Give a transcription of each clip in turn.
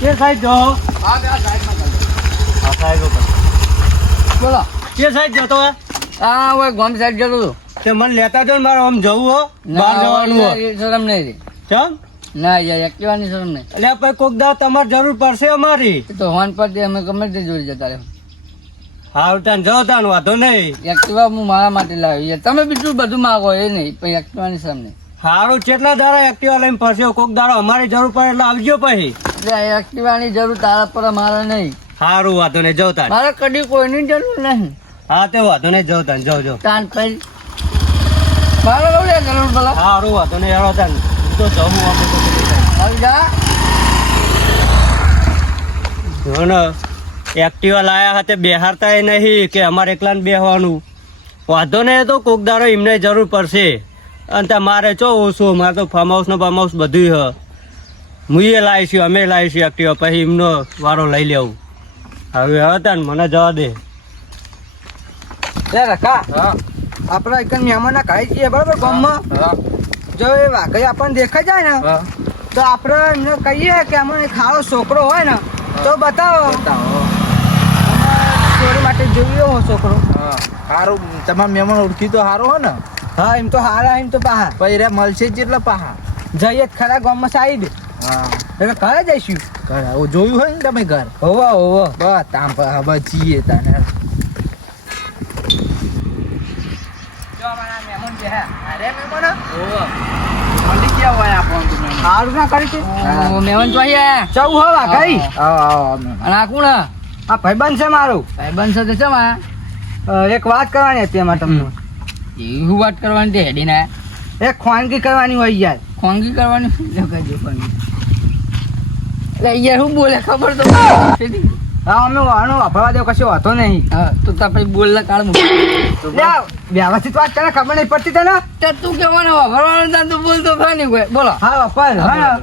કે સાઈડ જો. હા બે સાઈડમાં ચાલો આ સાઈડ ઉપર. બોલો. કે સાઈડ જતો હે હા હું ગોમ સાઈડ જતો હતો તે મને લેતા જો ને મારે આમ જવું હો. બહાર જવાનું હો. શરમ નહીં રે. ચમ? ના યાર એક્ટિવાની શરમ નહીં. એટલે પછી કોક દાવ તમારે જરૂર પડશે અમારી. તો હોન પર અમે ગમે તે જોઈ જતા રહે હાલ તાન જો તાન વાંધો નહીં. એક્ટિવા હું મારા માટે લાવી તમે બીજું બધું માગો એ નહીં. પછી એક્ટિવાની શરમ નહીં. હારું કેટલા દાડા એક્ટિવા લઈને ફરશે કોક દાડો અમારી જરૂર પડે એટલે આવજો પછી. એક્ટિવાની જરૂર તારા પર મારે નહીં. સારું વાંધો નહીં જવું મારે કદી કોઈની જરૂર નહીં. હા તે વાંધો નહીં જવું તાન જો જો તાન પછી મારે જરૂર ભલા. હારું વાંધો નહીં હેડો તાન તો જવું આપણે જો ને એક્ટિવા લાયા બેહારતા નહીં કે અમારે એકલાને બેહવાનું. વાંધો નહીં તો કોક દાડો એમને જરૂર પડશે. અને તમારે ચો ઓછું મારે તો ફાર્મ હાઉસ ને ફાર્મ હાઉસ બધું હ. હું એ લાવીશું અમે લાવીશું એક્ટિવા પછી એમનો વારો લઈ લેવું. હવે હવે તાન મને જવા દે. આપણા એક મહેમાન ઘરે જઈએ બરાબર ગામમાં? જો એ વાઘઈ આપણને દેખાઈ જાય ને તો આપણે એમને કહીએ કે અમે એક ખાડો છોકરો હોય ને તો બતાવો. બતાવો. માટે જોઈએ હો છોકરો. હા. સારું તમારા મહેમાન ઓળખી તો સારો હો ને. હા એમ તો હારા એમ તો પાહા. પછી રે મળશે જેટલા પાહા. જઈએ જ ખરા ગામમાં સાઈડ હા. એટલે ઘરે જઈશું. ઘર? જોયું હોય ને તમે ઘર? હોવા હોવા. બસ તામ પર હવે જઈએ તને. એક વાત કરવાની હતી એમાં તમને. એવું વાત કરવાની તે હેડી ના એ ખોનગી કરવાની હોય યાર. ખોનગી કરવાની કહેજો ખોંગી એટલે યાર હું બોલે ખબર તો હા અમે વાનો વાપરવા દેવો કશો હતો નહીં. હા તો તા પછી બોલના કાળ વ્યવસ્થિત વાત તને ખબર નહીં પડતી તને? તે તું કેવાનો વાપરવાનો તા તું બોલતો ખાની કોઈ બોલો. હા વાપર હા.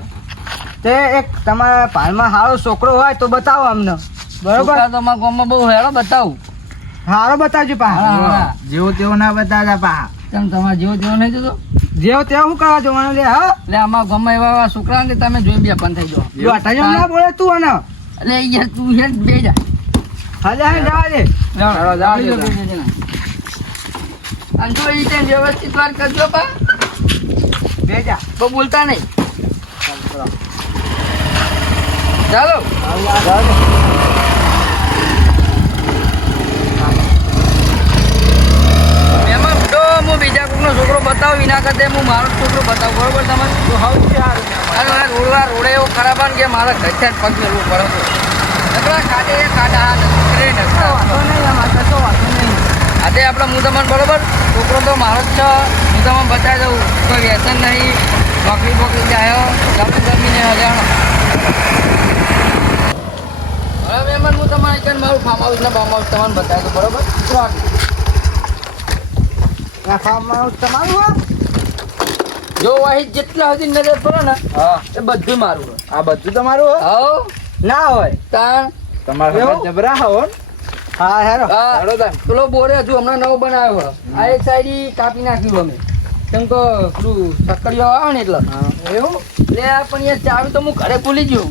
તે એક તમારા પાલમાં સારો છોકરો હોય તો બતાવો અમને. બરોબર? તો અમારા ગામમાં બહુ હેડો બતાવું. સારો બતાવજો પા. જેવો તેવો ના બતાવતા પા. તમે તમારે જેવો તેવો નહીં જોતો જેવો તેવો શું કરવા જવાનું? લે હા. લે અમારા ગમે એવા એવા છોકરા ને તમે જોઈ બે પણ થઈ જાઓ લોટા જેમ ના બોલે તું અને. એટલે યાર તું હે બે જા. હાલે હાલે જવા દે. ચાલો, જવા દે, જા, જા. અને જો ઈ ટાઈમ વ્યવસ્થિત વાર કરજો પા. બે જા. તો બોલતા નહીં. ચાલો. મહેમાન તો હું બીજા કોકનો છોકરો બતાવું એના કરતા હું મારો જ છોકરો બતાવું બરોબર તમે તો સારું અને આ રોડવા રોડે એવો ખરાબ આવે કે મારા ઘર છે પગ મેળવું પડે તો નકરા કાઢે આ નથી રે નકરા. વાંધો નહીં કશો વાંધો નહીં. આજે આપણે હું તમને બરોબર? છોકરો તો મારો જ છે. હું તમને બતાવી દઉં. કોઈ વ્યસન નહીં. નોકરી બોકરી જાય જમીન જમીને હજાર હવે મહેમાન હું તમારે એક મારું ફાર્મ હાઉસ ને બામ હાઉસ તમને બતાવી દઉં બરોબર. આ ફાર્મમાં આવું તમારું? જો વાહી જેટલા સુધી નજર પડે ને હા. એ બધું મારું. આ બધું તમારું હો હો ના હોય? તાણ. તમારા જબરા હો. હા હેરો. હેરો તાણ. પેલો બોરે હજુ હમણાં નવો બનાવ્યો આ એક સાઈડ કાપી નાખ્યું અમે. કેમ કે પેલું સક્કડીઓ આવે ને એટલે. એવું? લે આ પણ એ ચાવી તો હું ઘરે ભૂલી ગયો.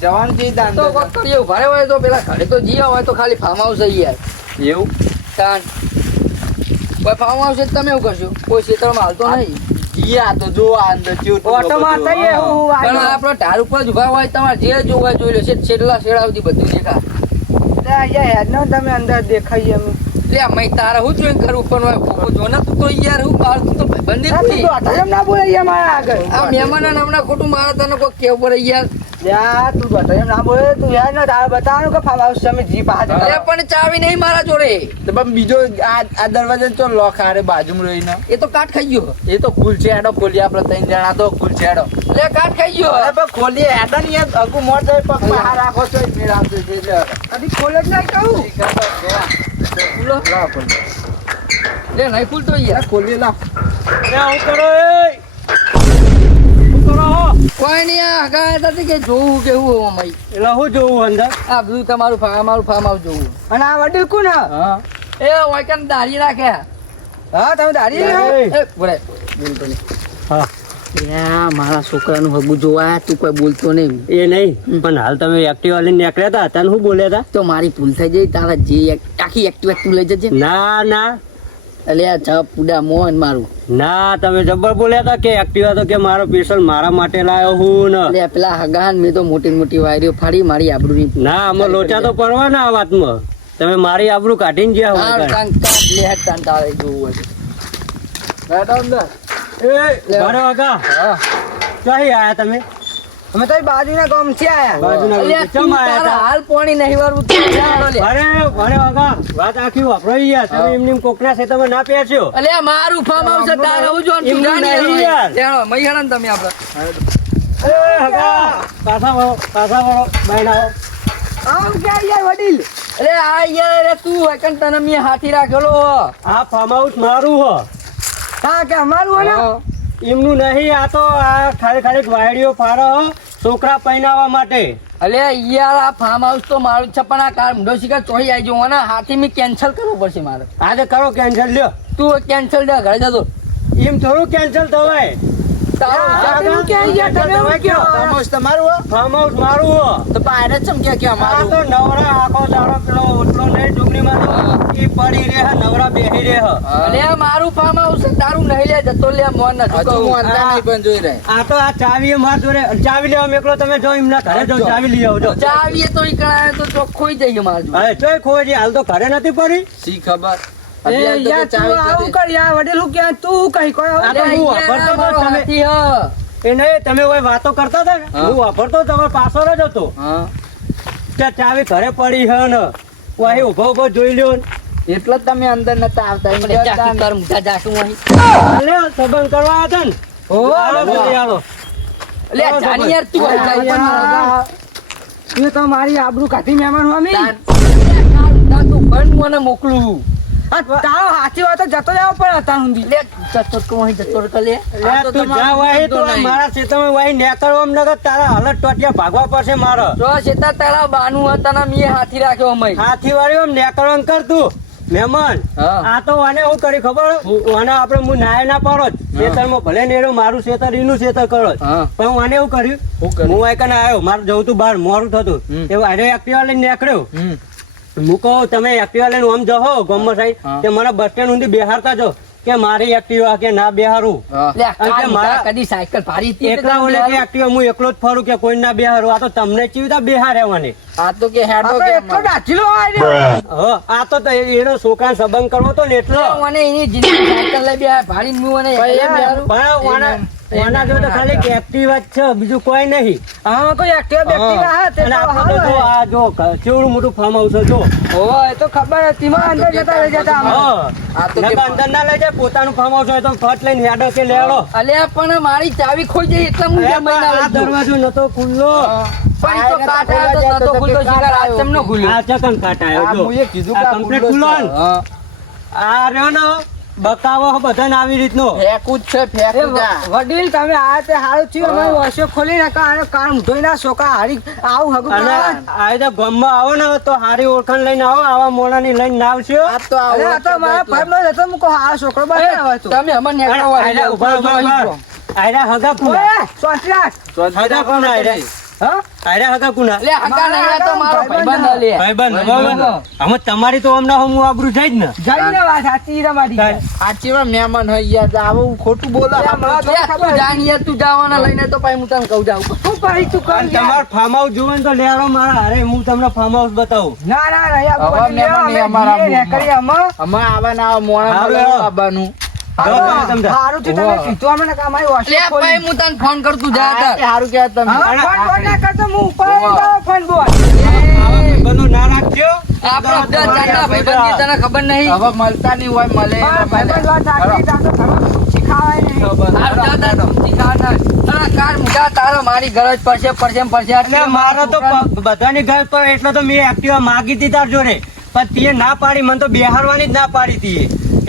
જવાન. જઈ દાન તો કરીએ ઊભા હોય તો પેલા ઘરે તો જીયા હોય તો ખાલી ફાર્મ હાઉસ યાર. એવું? તાન કોઈ ફાર્મ હાઉસ તમે એવું કરશો? કોઈ ક્ષેત્રમાં હાલતો નહીં. જીયા તો જો અંદર ઓટો મારતા ઈ હું પણ આપણો ઢાર ઉપર જ ઊભા હોય તમારે જે જોવા જોઈ લો છે છેલ્લા છેડા સુધી બધું દેખા લે, અહીંયા તમે અંદર દેખાઈએ અમે. લે અમે તારે હું જોઈને કરવું પણ હોય જો ને તું તો યાર હું બહાર તું તો બંધી ના, બોલે યાર મારા આગળ. આ મહેમાન હમણાં ખોટું મારા તને કોઈ કેવું પડે યાર. યાર, તું આટલા એમ ના બોલે, તું યાર ને તારે બતાવવાનું કે house અમે જી પાસે અરે પણ ચાવી નહીં મારા જોડે. તો પણ બીજો આ આ દરવાજા તો લોક બાજુમાં રહીને. એ તો કાટ ખાઈ ગયો. એ તો ખુલ છે હેડો ખોલી આપણે ત્રણ જણા તો ખુલ છે લે કાટ ખાઈ ગયો. અરે પણ ખોલી હેડો ને યાર અગુ મોર જાય પગ બહાર રાખો છો મેળ આવતો છે એટલે કદી ખોલે જ નહીં કહું. ખુલ્લો. લે નહીં ખુલતો યાર. ખોલી લાવ લે, કરો એ? કોઈ નહીં આ હગા હતા કે જોવું કેવું હોવું અમારી. એટલે હું જોવું અંદર? આ બધું તમારું ફા- અમારું ફાર્મ જોવું. અને આ વડીલ કોણ હે? હા. એ વાયકન દાઢી રાખ્યા હા તમે દાઢી એ, બોલે. બોલતો નહીં. હા. મારા છોકરાનું હગું જોવા તું કોઈ બોલતો નહીં. એ નહીં પણ હાલ તમે એક્ટિવા લઈને નીકળ્યા હતા તને શું બોલ્યા હતા? તો મારી ભૂલ થઈ જાય તારા જે એક- આખી એક્ટિવા તું લઈ જજે. ના ના. એટલે આ પુડા મોહન મારું. ના તમે જબર બોલ્યા હતા કે એક્ટિવા તો કે મારો સ્પેશિયલ મારા માટે લાવ્યો હું ને. એટલે પેલા હગાન મેં તો મોટી મોટી વાયરીઓ ફાડી મારી આબરૂની. ના અમે લોચા તો પડવાના આ વાતમાં. તમે મારી આબરૂ કાઢીને ગયા હોય. કાંક લે હેડ તાન તારે જોવું હોય. અંદર. એ બારે વાગા. હા. ક્યાં આયા તમે? અમે તો બાજુના આયા બાજુના અલ્યા, ચમ આયા તારા હાલ પોણી નહીં વાળું તું લે. અરે અરે વાગા વાત આખી વાપરાઈ ગયા તમે એમની કોકના છે તમે ના પેચ્યો અલે મારું ફામ આવશે છે, તારે આવું જો તું ગાડી જાણી યાર. યાર. હેડો ને તમે આપણે. એ હગા પાછા વળો પાછા વળો બહેન આવો આમ ક્યાં યાર વડીલ અરે આ યાર, અરે તું એકન તને મેં હાથી રાખેલો હો. આ ફાર્મ હાઉસ મારું હો હા કે અમારું હો ને હા. એમનું નહીં આ તો આ ખાલી ખાલી વાયડીઓ ફારો છોકરા પહેરાવવા માટે. અલે યાર, આ ફાર્મ હાઉસ તો મારું છે પણ આ કાર મુંડો શિકાર ચોરી આવી જવું અને હાથી મેં કેન્સલ કરવું પડશે મારે. આજે કરો કેન્સલ લ્યો. તું કેન્સલ દે ઘરે જતો એમ થોડું કેન્સલ થવાય. મારું હો? તો પાયરે ચમ કે કે આ અમારું તો નવરા આખો દાડો પેલો ઓટલો નહીં ડુંગળીમાં તો ઈ પડી રહે નવરા બેહી રહે. અલ્યા, મારું ફાર્મ હાઉસ તારું નહીં લે જતો લે મોન નથી પણ જોઈ રહે. આ તો આ ચાવી માર જોડે. ચાવી લેવા મેકલો તમે જો એમના ઘરે જો ચાવી લઈ આવજો ચાવીએ તો ઈ કણાય તો ચોખ્ખું જઈએ મારું. હવે ખોઈ છે હાલ તો ઘરે નથી પડી? શી ખબર? તમે- વાતો કરતા હતા ને? હા. વાપરતો તમારો પાછળ જ હતો ચાવી ઘરે પડી હે ને. અહીં ઊભો ઊભો જોઈ લ્યો એટલે જ તમે અંદર નતા આવતા અહીં. કરવા હતા ને. તું તું મારી આબરૂ કાઢી મહેમાન મને મોકલું. તારો વાત તો જતો જવો પડે અત્યાર સુધી. લે જતો તો અહીં જતો તો લે. લે, આ તો તું જા વાહી, ધંધો તું આ નહીં. મારા ખેતરમાં વાહી નેકળવા એમ નકર તારા હાલત ટોટિયા ભાગવા પડશે મારે. જો શેતા તારા બાનું હતા ને મેં હાથી રાખ્યો અમે હાથી વાળી આમ નેકળવાનું કર તું મહેમાન આ તો આને હું કરી ખબર? આને આપણે હું નાય ના પાડો જ. ખેતરમાં ભલે નેરો મારું ખેતર એનું ખેતર કરો પણ હું આને એવું કર્યું? હું આઈકને આવ્યો મારું જવું તું બહાર મોરું થતું. એવું આને એક્ટિવા લઈને નીકળ્યો. કહું તમે એક્ટિવા લઈને આમ જહો સાહેબ હા. કે મને બસ સ્ટેન્ડ સુધી બેહારતા જો કે મારી એક્ટિવા કે ના બેહારું કે મારા- કદી સાયકલ ભારી એકલા ઓલે કે એક્ટિવા હું એકલો જ ફરું કે કોઈ ના બેહારું આ તો તમને ચીવતા બેહાર રહેવાની? આ તો કે હેડો કે એટલો ડાચીલો હ આ તો તો એનો છોકરા સંબંધ કરવો તો ને એટલો. મને એની જિંદગી સાયકલ લઈ બે ભારી હું અને. પણ વાના જો તો ખાલી એક એક્ટિવા જ છે બીજું કોઈ નહીં. હા કોઈ એક્ટિવા બેક્ટિવા હા તે તો જો આ જો કેવડું મોટું ફાર્મ હાઉસ જો. ઓ એ તો ખબર હતી માં અંદર જતા રહી જતા આ તો કે અંદર ના લઈ જાય પોતાનું ફાર્મ હાઉસ હોય તો ફટ લઈને હેડો કે લેડો. અલે પણ મારી ચાવી ખોઈ જઈ એટલે હું એ મહિના આ લઈ દરવાજો નતો ખુલ્લો. પણ તો કાટ તો નતો શિકાર આ ચકન કાટ આવ્યો જો. કીધું કે આ આ ખુલ્લો. આ રહ્યો બકાવો બધાને આવી રીતનો. ફેંકું જ છે ફેંકું વડીલ તમે આ તે હારું થયું અમારું વર્ષો ખોલી નાખો આનો કામ ધોઈ ના શોકા હારી આવું હગું અને આ તો ગમમાં આવો ને તો હારી ઓળખાણ લઈને આવો આવા મોણાની લઈને ના આવશો. આ તો આવો આ તો મારા તો. ફાર્મમાં જતો મૂકો આ છોકરો બતાવે તો. તમે અમને નેકળો આયરા ઊભા ઊભા. આયરા હગા કુના સોચરા સોચરા કોણ આયરા હા? આયરા હગા કુના લે હકા નહીં આ તો મારો ભાઈબંધ આ લે. ભાઈબંધ ભાઈબંધ આમાં તમારી તો હમણાં હું આબરૂ જાય જ ને જઈને વાત સાચી તમારી. મહેમાન યાર આવું ખોટું બોલો તું જવાના લઈને તો પછી હું તને કહું જાઉં. શું તું તમારે ફાર્મ હાઉસ જોવે ને તો લેવાનો મારા અરે હું તમને ફાર્મ હાઉસ બતાવું ના ના રહ્યા અમારા જઈએ ને મુખમાં. કરીએ અમે. અમે આવા ના મોણા આવવાનું. હારું થયું તમે કીધું અમને કે અમારી વર્ષો લે, ખોલી. હું તને ફોન કરું, જા તાર. હારું કહેવાય તમે હા, ફોન ના કરતો હું ઉપર ઓવા. ફોન બોન. આવા ના રાખજો. આપણા બધા ચારના ભાઈબંધની તને ખબર નહીં. હવે મળતા નહીં હોય મળે મારા વાત શીખાવાય નહીં. આ કાર તારો ગરજ પડશે પડશે પડશે. એટલે મારો તો બધાની ઘર પર એટલે તો મેં એક્ટિવા માગી દીધા તાર જોડે. પણ તે ના પાડી મને તો બેહારવાની જ ના પાડી હતી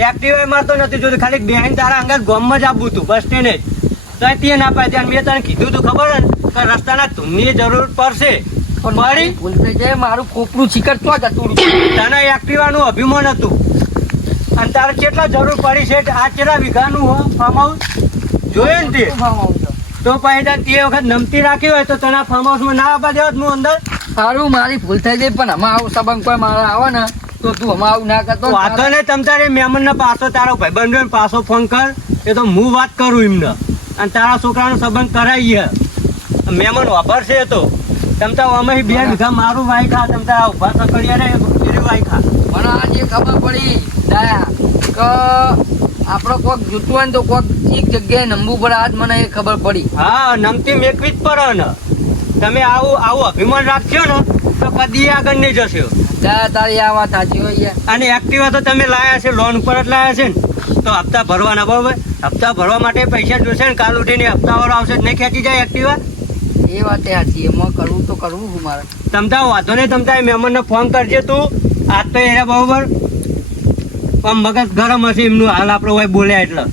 એક્ટિવા મારતો નથી જોતું ખાલી બેહીને તારા અંગત ગામમાં જ આવવું હતું બસ સ્ટેન્ડે તો તે ના પાડી ત્યાં મેં તને કીધું તું ખબર ને કે રસ્તાના ધૂમની જરૂર પડશે. પણ મારી પડી જાય મારું ખોપરું ચીકર તો જતું તને એક્ટિવાનું અભિમાન હતું. અને તારે કેટલા જરૂર પડી છે આ કેટલા વીઘાનું હો ફાર્મ હાઉસ જોયું ને તે? તો પછી તે વખત નમતી રાખી હોય તો તને ફાર્મ હાઉસમાં ના આપવા દેવા હું અંદર? સારું મારી ભૂલ થઈ જાય પણ હમણાં આવું સંબંધ કોઈ મારા આવે ને તો તું હમણાં આવું ના કરતો વાતો ને તમ તારે મેમન ને પાછો તારો ભાઈ બંધ ને પાછો ફોન કર એ તો હું વાત કરું એમને. અને તારા છોકરાનો સંબંધ કરાવીએ મેમન વાપરશે તો. તમતા અમે બે વીઘા મારું વાય ખા તમ તાર ઊભા સકડીએ ને એરી વાય ખા. મને આજે ખબર પડી કે આપણો કોક જૂતું હોય ને તો કોક એક જગ્યાએ નમવું પડે આજ મને એ ખબર પડી. હા નમતી મેકવી જ પડે ને. તમે આવું આવું અભિમાન રાખશો ને તો કદી આગળ નહીં જશો. તારી આ વાત સાચી હોય. અને એક્ટિવા તો તમે લાયા છે લોન ઉપર જ લાયા છે ને. તો હપ્તા ભરવાના બરોબર? હપ્તા ભરવા માટે પૈસા જોશે ને કાલ ઉઠીને હપ્તા વાળો આવશે નહીં ખેંચી જાય એક્ટિવા એ વાત સાચી એમાં કરવું તો કરવું શું મારે. તમતા વાંધો નહીં તમતા મહેમાનને ફોન કરજે તું. આજ તો એને બરોબર? પણ મગજ ગરમ હશે એમનું હાલ આપણો હોય બોલ્યા એટલે.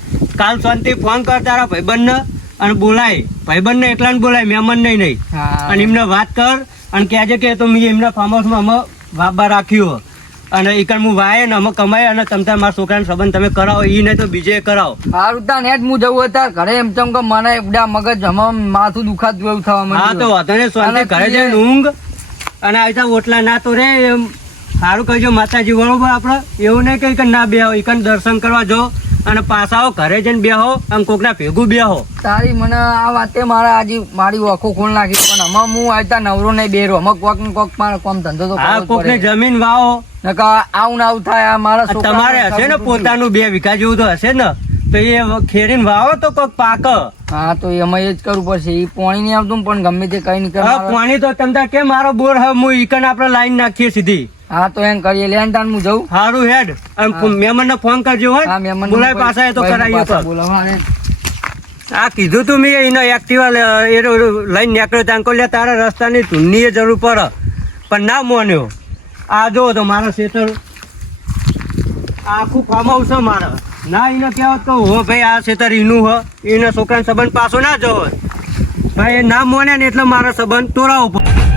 કાલ શાંતિ ફોન કર તારા ભાઈબંધને. અને બોલાય. ભાઈબંધને એકલા ને બોલાય મહેમાન નહીં. નહીં અને એમને વાત કર. અને કહેજે કે તો મેં એમના ફાર્મ હાઉસમાં અમે વાબા રાખ્યો. અને એકણ હું વાય ને અમે કમાય અને તમતા મારા છોકરાને સંબંધ તમે કરાવો. એ નહીં તો બીજે કરાવો. સારું તાર જ હું જવું હતા ઘરે એમ ચમ કે મને બધા મગજ જમા માથું દુખાતું એવું થવા હા માંડ્યું. તો વાંધો નહીં. શાંતિ ઘરે જઈને ઊંઘ. અને આ ઓટલા ના તો રે એમ. સારું કહેજો માતાજી બરોબર આપણે? એવું નહીં કે ના બેહો એકન દર્શન કરવા જો. અને પાછા આવો ઘરે જઈને બેહો આમ કોકના ભેગું બેહો. તારી મને આ વાતે મારા આજે મારી આંખો ખોલ નાખી પણ હમણાં હું આવતા નવરો નહીં બેરો અમે કોક ને કોક મારે કોમ ધંધો તો આ જ જમીન વાવો. નકા આવું આવું થાય આ મારા તમારે હશે ને પોતાનું બે વીઘા જેવું તો હશે ને? તો એ ખેરીને વાવો તો કોક પાક. હા તો એમાં એ જ કરવું પડશે. એ પાણી નહીં આવતું પણ ગમે તે કઈ નહીં પાણી તો તમતા કે મારો બોર હું ઈકન આપણે લાઈન નાખીએ સીધી? હા તો એમ કરીએ. લેન તાન હું જઉં સારું હેડ અને ને ફોન કરજો હા. હો બોલાય પાછા એ તો કરાવીએ તો આ કીધું તું મેં એનો એક્ટિવા એ લઈને નીકળ્યો ત્યાં કહું, તારા રસ્તાની ધૂનની જરૂર પડે. પણ ના મોન્યો. આ જો તો મારા શેતર. આખું ફાર્મ હાઉસ છે મારા. ના એને કહેવત તો હો ભાઈ આ શેતર એનું હ. એના છોકરાને સંબંધ પાછો ના જવો. ભાઈ એ ના મોને ને એટલે મારા સંબંધ તોરા પડે.